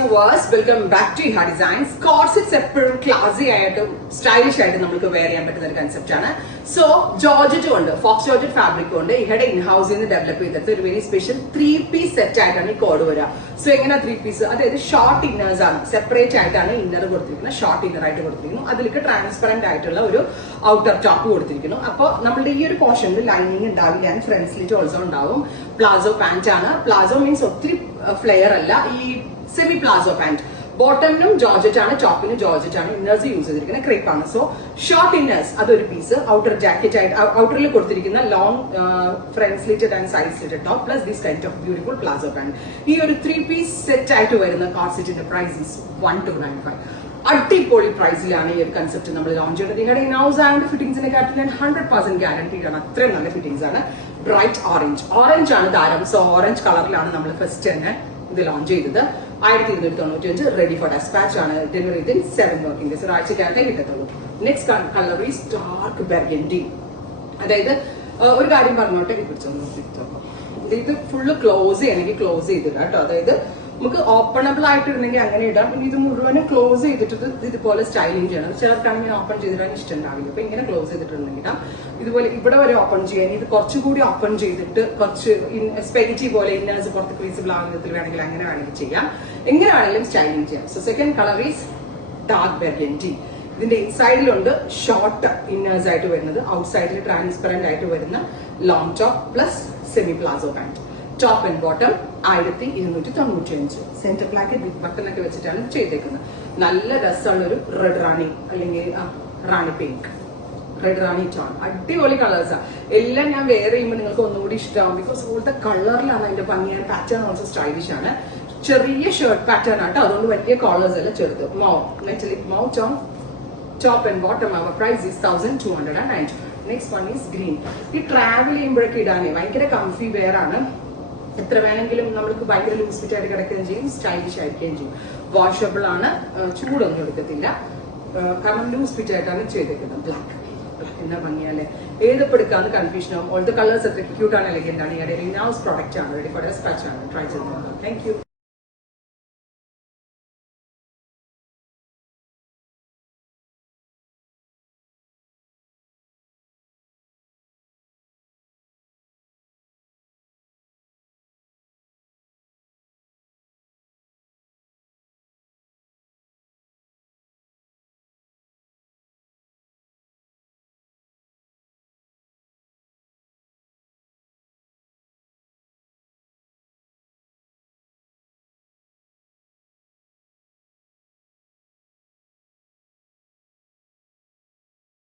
viewers, welcome back to Iha Designs. Corsets എപ്പോഴും ക്ലാസി ആയിട്ടും stylish ആയിട്ട് നമുക്ക് വെയർ ചെയ്യാൻ പറ്റുന്ന ഒരു കൺസെപ്റ്റ് ആണ്. സോ ജോർജറ്റും ഉണ്ട്, ഫോക്സ് ജോർജറ്റ് ഫാബ്രിക്കും ഉണ്ട്. ഇഹയുടെ ഇൻഹൗസിൽ നിന്ന് ഡെവലപ്പ് ചെയ്തിട്ട് ഒരു വെരി സ്പെഷ്യൽ 3-piece സെറ്റ് ആയിട്ടാണ് ഈ കോഡ് വരിക. സോ എങ്ങനെ 3 പീസ്, അതായത് ഷോർട്ട് ഇന്നേഴ്സ് ആണ്, സെപ്പറേറ്റ് ആയിട്ടാണ് ഇന്നർ കൊടുത്തിരിക്കുന്നത്, ഷോർട്ട് ഇന്നർ ആയിട്ട് കൊടുത്തിരിക്കുന്നു. അതിലേക്ക് ട്രാൻസ്പെറന്റ് ആയിട്ടുള്ള ഒരു ഔട്ടർ ടോപ്പ് കൊടുത്തിരിക്കുന്നു. അപ്പോൾ നമ്മുടെ ഈ ഒരു പോർഷനിൽ ലൈനിങ് ഉണ്ടാവില്ല, ആൻഡ് ഫ്രണ്ട് സ്ലിറ്റ് ഓൾസോ ഉണ്ടാവും. പ്ലാസോ പാന്റ് ആണ്. പ്ലാസോ മീൻസ് ഒത്തിരി ഫ്ലെയർ അല്ല, ഈ സെമി പ്ലാസോ പാന്റ്. ബോട്ടമിനും ജോർജറ്റ് ആണ്, ടോപ്പിനും ജോർജറ്റ് ആണ്. ഇന്നേഴ്സ് യൂസ് ചെയ്തിരിക്കുന്ന ക്രേപ്പ് ആണ്. സോ ഷോർട്ട് ഇന്നേഴ്സ് അതൊരു പീസ്. ഔട്ടർ ജാക്കറ്റ് ആയിട്ട് ഔട്ടറിൽ കൊടുത്തിരിക്കുന്ന long front slitted and side slitted top plus this kind of beautiful palazzo pant. ഈ ഒരു 3-piece സെറ്റ് ആയിട്ട് വരുന്ന കോർസെറ്റിന്റെ പ്രൈസ് ഈസ് 1295. അടിപൊളി പ്രൈസിലാണ് ഈ ഒരു കൺസെപ്റ്റ് നമ്മൾ ലോഞ്ച് ചെയ്യുന്നത്. നിങ്ങളുടെ ഇൻഹൗസ് ആൻഡ് ഫിറ്റിംഗ്സിനെ കാട്ടിൽ 100% ഗ്യാരണ്ടീഡ് ആണ്. അത്രയും നല്ല ഫിറ്റിംഗ്സ് ആണ്. ബ്രൈറ്റ് ഓറഞ്ച് ആണ് താരം. സോ ഓറഞ്ച് കളറിലാണ് നമ്മൾ ഫസ്റ്റ് തന്നെ ഇത് ലോഞ്ച് ചെയ്തത്. 1295 റെഡി ഫോർ ഡെസ്പാച്ച് ആണ്. Delivery within 7 working days. ഒരാഴ്ചക്കകത്തേ കിട്ടത്തുള്ളൂ. Next colour is dark burgundy. അതായത് ഒരു കാര്യം പറഞ്ഞോട്ടെ, ഇത് ഫുള്ള് ക്ലോസ് ചെയ്യണമെങ്കിൽ ക്ലോസ് ചെയ്തില്ല കേട്ടോ. അതായത് നമുക്ക് ഓപ്പണബിൾ ആയിട്ടിരുന്നെങ്കിൽ അങ്ങനെ ഇടാം. ഇനി ഇത് മുഴുവനും ക്ലോസ് ചെയ്തിട്ട് ഇതുപോലെ സ്റ്റൈലിംഗ് ചെയ്യണം. ചിലർക്കാണെങ്കിൽ ഓപ്പൺ ചെയ്തിടാൻ ഇഷ്ടം ഉണ്ടാവില്ല. അപ്പൊ ഇങ്ങനെ ക്ലോസ് ചെയ്തിട്ടുണ്ടെങ്കിൽ ഇതുപോലെ ഇവിടെ വരെ ഓപ്പൺ ചെയ്യാൻ, ഇത് കുറച്ചുകൂടി ഓപ്പൺ ചെയ്തിട്ട് കുറച്ച് സ്പെഗറ്റി പോലെ ഇന്നേഴ്സ് പുറത്തേക്ക് വിസിബിൾ ആവുന്ന വിധത്തിൽ വേണമെങ്കിൽ അങ്ങനെ വേണമെങ്കിൽ ചെയ്യാം. എങ്ങനെ വേണമെങ്കിലും സ്റ്റൈലിംഗ് ചെയ്യാം. So second colour is dark burgundy. ഇതിന്റെ ഇൻസൈഡിലുണ്ട് ഷോർട്ട് ഇന്നേഴ്സ് ആയിട്ട് വരുന്നത്, ഔട്ട്സൈഡിൽ ട്രാൻസ്പെറന്റ് ആയിട്ട് വരുന്ന long top plus semi palazzo pant. Top and bottom 1295. Centre black big button ഒക്കെ വെച്ചിട്ടാണ് ചെയ്തേക്കുന്നത്. നല്ല രസമുള്ള ഒരു റെഡ് റാണി അല്ലെങ്കിൽ rani pink, red rani tone. അടിപൊളി കളേഴ്സാണ്. എല്ലാം ഞാൻ വെയർ ചെയ്യുമ്പോൾ നിങ്ങൾക്ക് ഒന്നുകൂടി ഇഷ്ടമാവും. ബിക്കോസ് ഓൾത്തെ കളറിലാണ് അതിന്റെ ഭംഗി. ആൻഡ് പാറ്റേൺ ഓൾസോ സ്റ്റൈലിഷ് ആണ്. ചെറിയ ഷർട്ട് പാറ്റേൺ ആട്ടോ, അതുകൊണ്ട് വലിയ കോളേഴ്സ് എല്ലാം ചെറുത്. Metallic mauve tone. Top and bottom our price is 1290. Next one is green. ഈ ട്രാവൽ ചെയ്യുമ്പോഴൊക്കെ ഇടാനേ ഭയങ്കര കംഫി വെയർ ആണ്. എത്ര വേണമെങ്കിലും നമ്മൾക്ക് ഭയങ്കര ലൂസ് ഫിറ്റ് ആയിട്ട് കിടക്കുകയും ചെയ്യും, സ്റ്റൈലിഷ് ആയിരിക്കുകയും ചെയ്യും. വാഷബിൾ ആണ്, ചൂടൊന്നും എടുക്കത്തില്ല. കാരണം ലൂസ് ഫിറ്റ് ആയിട്ടാണ് ചെയ്തേക്കുന്നത്. ബ്ലാക്ക് എന്നാ ഭംഗിയല്ലേ. ഏതെടുക്കാന്ന് കൺഫ്യൂഷൻ ആവും. ഓൾ ദ കളേഴ്സ് അത്ര ക്യൂട്ട് ആണ്, എലഗന്റ് ആണ്. ഈ ഇൻ ഹൗസ് പ്രോഡക്റ്റ് ആണ്. റെഡി ഫോർ ഡെസ്പാച്ച് ആണ്. ട്രൈ ചെയ്ത് നോക്കാം. Thank you.